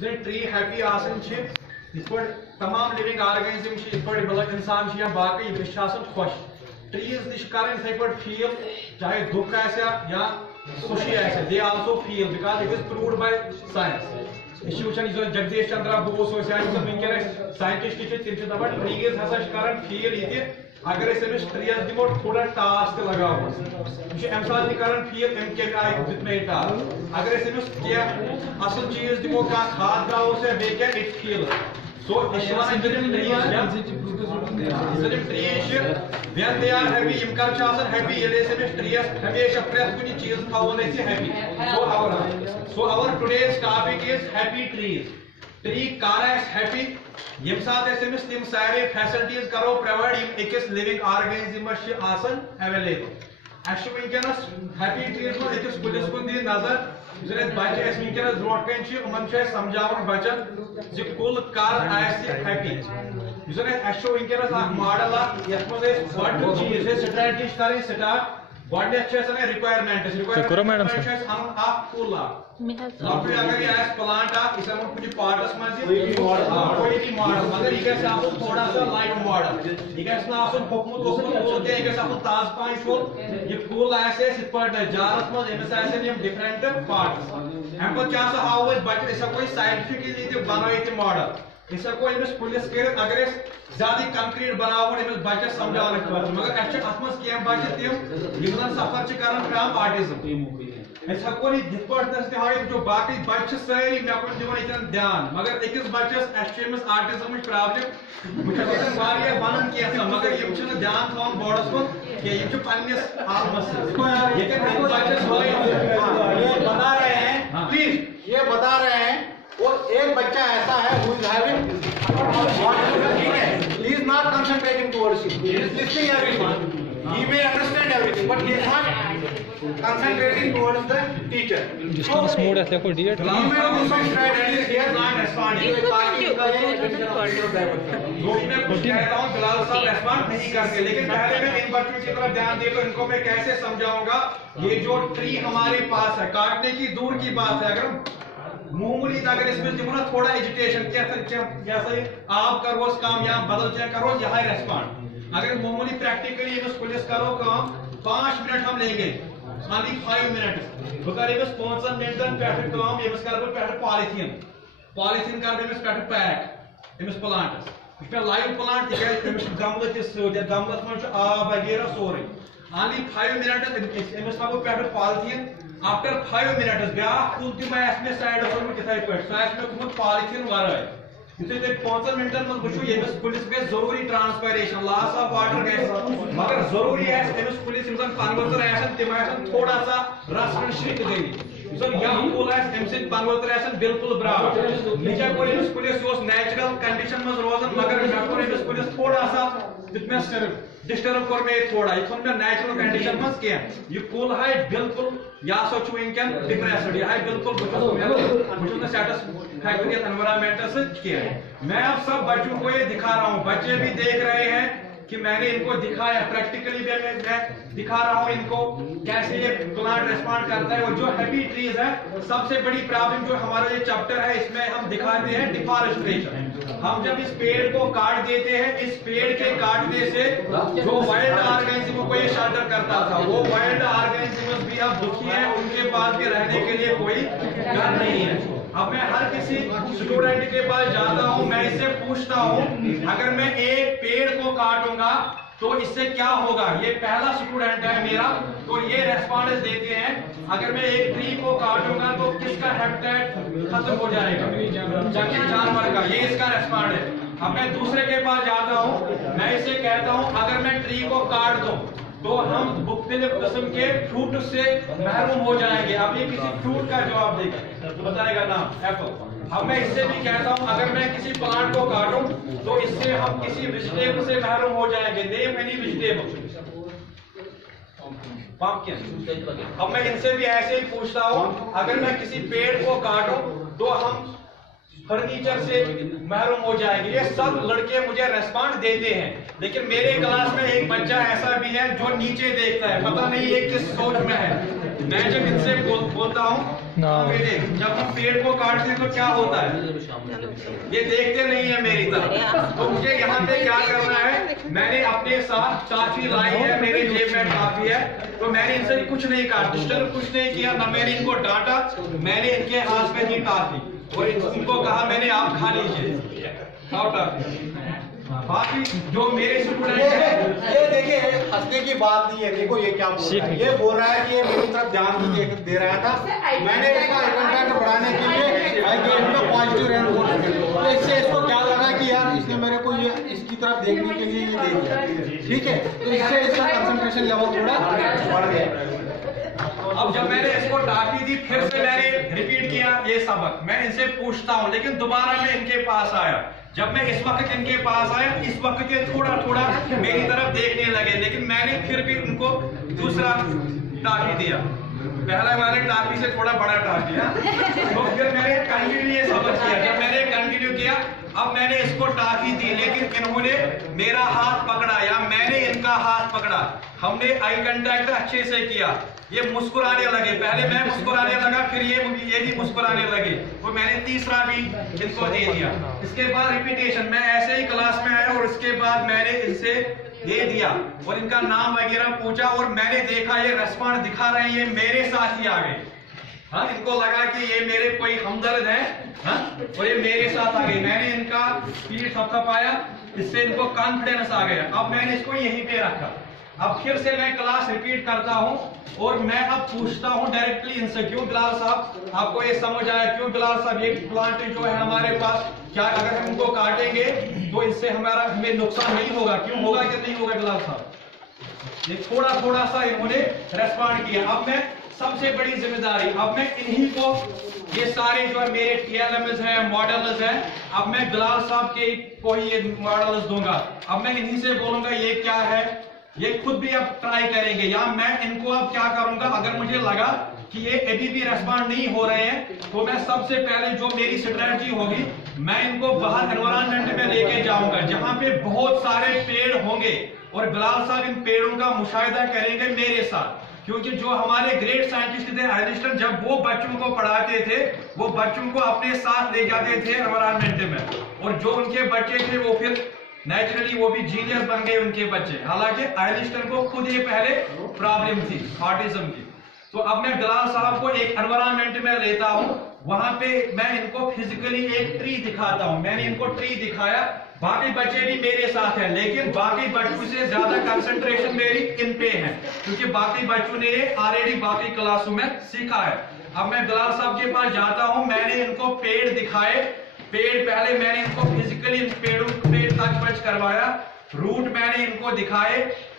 Tree happy तमाम living organism इंसान या बाकी खुश ट्रीज थे पे फील चाहे दुख या खुशी they also feel because it is proved by science वुचान जगदीश चंद्र बोस वनकस साइंटिस्ट तम ट्रीज हसा फील ये अगर ट्रीज दिमो थोड़ा टास्क लगाव अम सात फील अम कम आय दित मे टास्क अगर कह असल चीज दिमो कह खाद दावो बे क्या it feel So, when they are heavy, heavy, heavy. So our today's topic is happy trees. Tree is happy. Yem saat SMS tim sare facilities karo provide yem ekis living organism available. Actually, वनकस happy trees में अकिस कुलिस कुन दी नजर जन बच्चे वनकस brought कन समझावन बच्चन जि कुल कर हैप्पी वनकस मॉडल यथ मज चीज स्ट्रेटजी करें स्टार्ट रिक्वायरमेंट्स कुल अगर यह प्लांट कुछ पार्टस मॉडल मगर यह थोड़ा सा लाइव मॉडल यह होकमुत यह ताज पान फुल यह फुल जारस मज डिफरेंट पार्टस अम पे हाव बच्चे साइंटिफिकली बन मॉडल अमिस पुलिस कर अगर ज्यादा कंक्रीट बनावन बच्चे समझाने मगर अत कह बच्चे तम सफर कर आर्टिज्म हको जो बाकी बच्चे सारी मे कुन दिवन ध्यान मगर अकिस बच्चस आर्टिज्म प्रॉब्लम वन कह मगर यम ध्यान थवान बोर्डस कुन पन्निस आलमस बता रहे हैं प्लीज ये बता रहे हैं और एक बच्चा ऐसा है who is having he is not concentrating towards you, he is listening everything, he may understand everything but he is not concentrating towards the teacher. So he may do some strategies here not responding फिलहाल सब respond नहीं करते लेकिन पहले मैं इन बच्चों की तरफ ध्यान दे तो इनको मैं कैसे समझाऊंगा ये जो ट्री हमारे पास है काटने की दूर की बात है अगर मामूली अगर इसमें दिमो थोड़ा एजुकेशन जैसे आप करो काम या बदल क्या करो यहाँ रेस्पॉन्ड अगर मामूली प्रैक्टिकली पुलिस करो काम 5 मिनट हम लेंगे खाली 5 मिनट बह कर 5 मिनटन पे कर पॉलिथीन कर पैक प्लांटस लाइव प्लांट गमल गमलस मज आब वगैरह सोरे ओनली 5 मिनट पे पॉलिथीन आफ्टर 5 मिनट्स ब्या कुल तम मे साइड इथे पे सह पॉलिथीन वर ये 5 मिनटन मज वो यमिस पुलिस गई जरूरी ट्रांसपरेशन लॉस ऑफ वाटर गई मगर जरूरी अमिस पुलिस कन्वर्टर तम थोड़ा सा रस शिक गई यम कुल कन्वर्टर बिल्कुल ब्राड मे कोर पुलिस नेचुरल कंडीशन मज रोजान मगर मे कोर पुलिस थोड़ा सा डिस्टर्ब कर मे थोड़ा यह थो मे नेचुरल कंडीशन मज कह यह कुल है बिल्कुल यह वनकन डिप्रेस्ड यह बहुत सेटिस्फैक्टरी एनवायरमेंट कह मैं अब सब बच्चों को ये दिखा रहा हूँ बच्चे भी देख रहे हैं कि मैंने इनको दिखाया प्रैक्टिकली मैं दिखा रहा हूँ इनको कैसे ये प्लांट रेस्पॉन्ड करता है और जो हैवी ट्रीज है सबसे बड़ी प्रॉब्लम जो हमारा ये चैप्टर है इसमें हम दिखाते हैं डिफॉरेस्टेशन हम जब इस पेड़ को काट देते हैं इस पेड़ के काटने से जो वाइल्ड ऑर्गेनिज्म को ये शेल्टर करता था वो वाइल्ड ऑर्गेनिज्म भी अब दुखी है उनके पास भी रहने के लिए कोई घर नहीं है अब मैं हर किसी स्टूडेंट के पास जाता हूं मैं इससे पूछता हूं अगर मैं एक पेड़ को काटूंगा तो इससे क्या होगा ये पहला स्टूडेंट है मेरा तो ये रेस्पॉन्स देते हैं अगर मैं एक ट्री को काटूंगा तो किसका हैबिटेट खत्म हो जाएगा जंगली जानवर का ये इसका रेस्पॉन्ड है अब मैं दूसरे के पास जाता हूं मैं इसे कहता हूं अगर मैं ट्री को काट दूं तो हम मुख्तलिफ किस्म के फ्रूट से महरूम हो जाएंगे अब ये किसी फ्रूट का जवाब देगा बताएगा नाम एप्पल अब मैं इससे भी कहता हूं अगर मैं किसी प्लांट को काटूं तो इससे हम किसी वेजिटेबल से महरूम हो जाएंगे नेम एनी वेजिटेबल पंपकिन अब मैं इनसे भी ऐसे ही पूछता हूं अगर मैं किसी पेड़ को काटूं तो हम फर्नीचर से महरूम हो जाएंगे ये सब लड़के मुझे रेस्पॉन्ड देते हैं लेकिन मेरे क्लास में एक बच्चा ऐसा भी है जो नीचे देखता है पता नहीं ये किस सोच में है मैं जब इनसे बोलता हूँ बेटे जब हम पेड़ को काटते हैं तो क्या होता है, ये देखते नहीं है मेरी तरफ। तो मुझे यहाँ पे क्या करना है, मैंने अपने साथ चाची लाई है, मेरे जेब में काफी है, तो मैंने इनसे कुछ नहीं काटा, डिस्टर्ब कुछ नहीं किया, न मैंने इनको डांटा, मैंने इनके हाथ में ही काट दी और इनको कहा मैंने आप खा लीजिए, खाओ टाफी। बाकी जो मेरे स्टूडेंट है, ये देखिए हंसने की बात नहीं है। देखो ये क्या बोल रहा है, ये बोल रहा है कि ये मेरी तरफ ध्यान दे रहा था, मैंने इसका कंटेंट बढ़ाने के लिए पॉजिटिव रेस्पॉन्स, तो इससे इसको क्या लगा कि यार इसने मेरे को ये इसकी तरफ देखने के लिए ये दे दिया, ठीक है, तो इससे इसका कंसंट्रेशन लेवल थोड़ा बढ़ गया। अब जब मैंने इसको डांटी दी, फिर से मैंने रिपीट किया ये सबक, मैं इनसे पूछता हूँ, लेकिन दोबारा मैं इनके पास आया। जब मैं इस वक्त इनके पास आया, इस वक्त के थोड़ा थोड़ा मेरी तरफ देखने लगे, लेकिन मैंने फिर भी उनको दूसरा टाफी दिया, पहला वाले टाफी से थोड़ा बड़ा टाफी दिया। तो फिर मैंने कंटिन्यू ये सबक किया। जब मैंने कंटिन्यू किया, अब मैंने इसको टाफी दी, लेकिन इन्होंने मेरा हाथ पकड़ा या मैंने इनका हाथ पकड़ा, हमने आई कांटेक्ट अच्छे से किया, ये मुस्कुराने लगे, पहले मैं मुस्कुराने लगा, फिर ये भी मुस्कुराने लगे, तो मैंने तीसरा भी इनको दे दिया। इसके बाद रिपीटेशन, मैं ऐसे ही क्लास में आया और इसके बाद मैंने इनसे दे दिया और इनका नाम वगैरह पूछा और मैंने देखा ये रेस्पॉन्स दिखा रहे हैं, ये मेरे साथ ही आ गए। हाँ, इनको लगा कि ये मेरे कोई हमदर्द है, हाँ, और ये मेरे साथ आ गए। मैंने इनका पीठ थपथपाया, इससे इनको कॉन्फिडेंस आ गया। अब मैंने इसको यहीं पे रखा, अब फिर से मैं क्लास रिपीट करता हूं और मैं अब पूछता हूं डायरेक्टली इनसे, क्यों बिलाल साहब आपको ये समझ आया, क्यों बिलाल साहब ये प्लांट जो है हमारे पास, क्या अगर हम इनको काटेंगे तो इससे हमें नुकसान नहीं होगा, क्यों होगा कि नहीं होगा बिलाल साहब? ये थोड़ा थोड़ा सा इन्होंने रेस्पॉन्ड किया। अब मैं सबसे बड़ी जिम्मेदारी, अब मैं इन्हीं को, ये सारे जो है मेरे TLMs हैं, मॉडल्स हैं, अब मैं बिलाल साहब के को ही ये मॉडल्स दूंगा। अब मैं इन्हीं से बोलूंगा ये क्या है, ये खुद भी अब ट्राई करेंगे, या मैं इनको अब क्या करूंगा, अगर मुझे लगा कि ये अभी भी रेस्पॉन्ड नहीं हो रहे हैं, तो मैं सबसे पहले जो मेरी स्ट्रेटजी होगी, मैं इनको बाहर एनवायरनमेंट में लेके जाऊंगा जहां पे बहुत सारे पेड़ होंगे और बिलाल साहब इन पेड़ों का मुशाहिदा करेंगे मेरे साथ। क्योंकि जो हमारे ग्रेट साइंटिस्ट थे आइंस्टाइन, जब वो बच्चों को पढ़ाते थे, वो बच्चों को अपने साथ ले जाते थे एनवायरनमेंट में, और जो उनके बच्चे थे वो फिर नेचुरली वो भी जीनियस बन गए उनके बच्चे। हालांकि आइंस्टाइन को खुद ये पहले प्रॉब्लम थी ऑटिज्म की। तो अब मैं बिलाल साहब को एक एनवायरनमेंट में लेता हूं, वहां पे मैं इनको फिजिकली एक ट्री दिखाता हूं। मैंने इनको ट्री दिखाया, बाकी बच्चे भी मेरे साथ हैं, लेकिन बाकी बच्चों से ज्यादा कंसंट्रेशन मेरी इन पे है, क्योंकि बाकी बच्चों ने ये ऑलरेडी बाकी क्लासों में सीखा है। अब मैं बिलाल साहब के पास जाता हूं, मैंने इनको पेड़ दिखाए, पेड़ पहले मैंने इनको फिजिकली पेड़ टच करवाया, रूट मैंने इनको दिखाए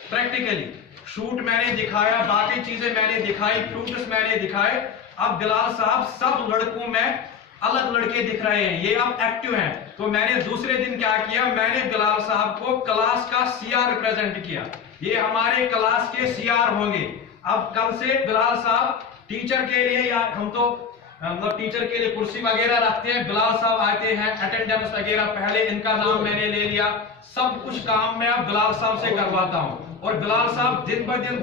प्रैक्टिकली, शूट मैंने दिखाया, बाकी चीजें मैंने दिखाई, फ्रूट्स मैंने दिखाए। अब बिलाल साहब सब लड़कों में अलग लड़के दिख रहे हैं, ये अब एक्टिव हैं। तो मैंने दूसरे दिन क्या किया, मैंने बिलाल साहब को क्लास का CR रिप्रेजेंट किया, ये हमारे क्लास के CR होंगे। अब कल से बिलाल साहब टीचर के लिए, या हम तो मतलब टीचर के लिए कुर्सी वगैरह रखते हैं, बिलाल साहब आते हैं, अटेंडेंस वगैरह पहले इनका नाम मैंने ले लिया, सब कुछ काम मैं अब बिलाल साहब से करवाता हूं, और बिलाल साहब दिन ब दिन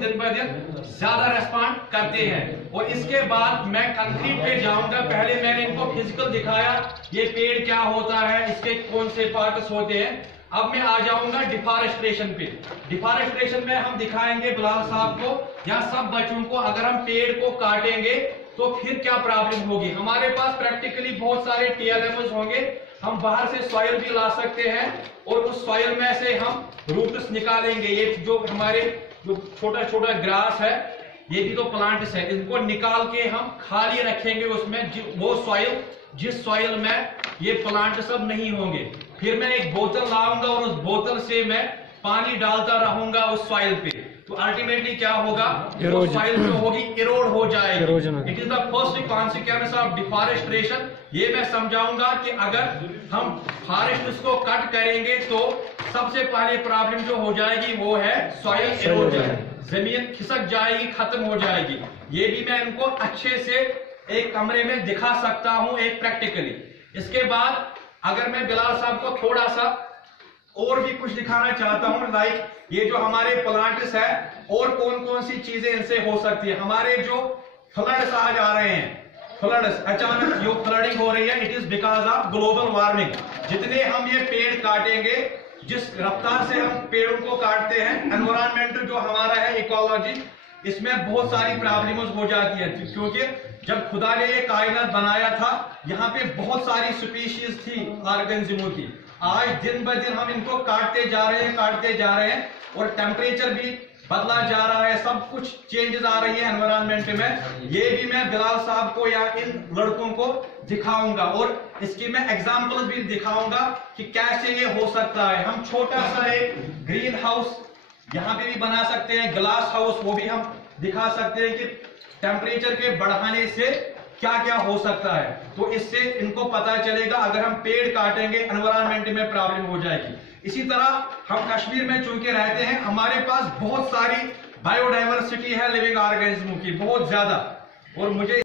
ज्यादा रेस्पॉन्ड करते हैं। और इसके बाद मैं कंक्रीट पे जाऊंगा, पहले मैंने इनको फिजिकल दिखाया, ये पेड़ क्या होता है, इसके कौन से पार्ट्स होते हैं। अब मैं आ जाऊंगा डिफॉरेस्टेशन पे। डिफॉरेस्टेशन में हम दिखाएंगे बिलाल साहब को या सब बच्चों को, अगर हम पेड़ को काटेंगे तो फिर क्या प्रॉब्लम होगी। हमारे पास प्रैक्टिकली बहुत सारे TLMs होंगे, हम बाहर से सॉइल भी ला सकते हैं और उस सॉइल में से हम रूट्स निकालेंगे। ये जो हमारे जो छोटा छोटा ग्रास है, ये भी तो प्लांट्स है, इनको निकाल के हम खाली रखेंगे उसमें, वो सॉइल जिस सॉइल में ये प्लांट सब नहीं होंगे। फिर मैं एक बोतल लाऊंगा और उस बोतल से मैं पानी डालता रहूंगा उस सॉइल पे, तो अल्टीमेटली क्या होगा, वो सॉइल जो होगी इरोड हो जाएगी। It is the first consequence of deforestation. ये मैं समझाऊंगा कि अगर हम फॉरेस्ट को कट करेंगे तो सबसे पहले प्रॉब्लम जो हो जाएगी वो है सॉइल इरोजन, जमीन खिसक जाएगी, खत्म हो जाएगी। ये भी मैं इनको अच्छे से एक कमरे में दिखा सकता हूं, एक प्रैक्टिकली। इसके बाद अगर मैं बिलाल साहब को थोड़ा सा और भी कुछ दिखाना चाहता हूं, लाइक ये जो हमारे प्लांट्स है और कौन कौन सी चीजें इनसे हो सकती है। हमारे जो फ्लड्स आ जा रहे हैं, फ्लड्स, अचानक जो फ्लडिंग हो रही है, it is because of global warming. जितने हम ये पेड़ काटेंगे, जिस रफ्तार से हम पेड़ों को काटते हैं, एनवायरमेंट जो हमारा है, इकोलॉजी, इसमें बहुत सारी प्रॉब्लम्स हो जाती है। क्योंकि जब खुदा ने ये कायनात बनाया था, यहाँ पे बहुत सारी स्पीशीज थी ऑर्गेनिज्मों की। आज दिन ब दिन हम इनको काटते जा रहे हैं और टेम्परेचर भी बदला जा रहा है, सब कुछ चेंजेस आ रही है एनवायरमेंट में। ये भी मैं बिलाल साहब को या इन लड़कों को दिखाऊंगा और इसकी मैं एग्जांपल्स भी दिखाऊंगा कि कैसे ये हो सकता है। हम छोटा सा एक ग्रीन हाउस यहाँ पे भी बना सकते हैं, ग्लास हाउस, वो भी हम दिखा सकते हैं कि टेम्परेचर के बढ़ाने से क्या क्या हो सकता है। तो इससे इनको पता चलेगा, अगर हम पेड़ काटेंगे एनवायरमेंट में प्रॉब्लम हो जाएगी। इसी तरह हम कश्मीर में चूंकि रहते हैं, हमारे पास बहुत सारी बायोडाइवर्सिटी है लिविंग ऑर्गेनिज्मों की, बहुत ज्यादा। और मुझे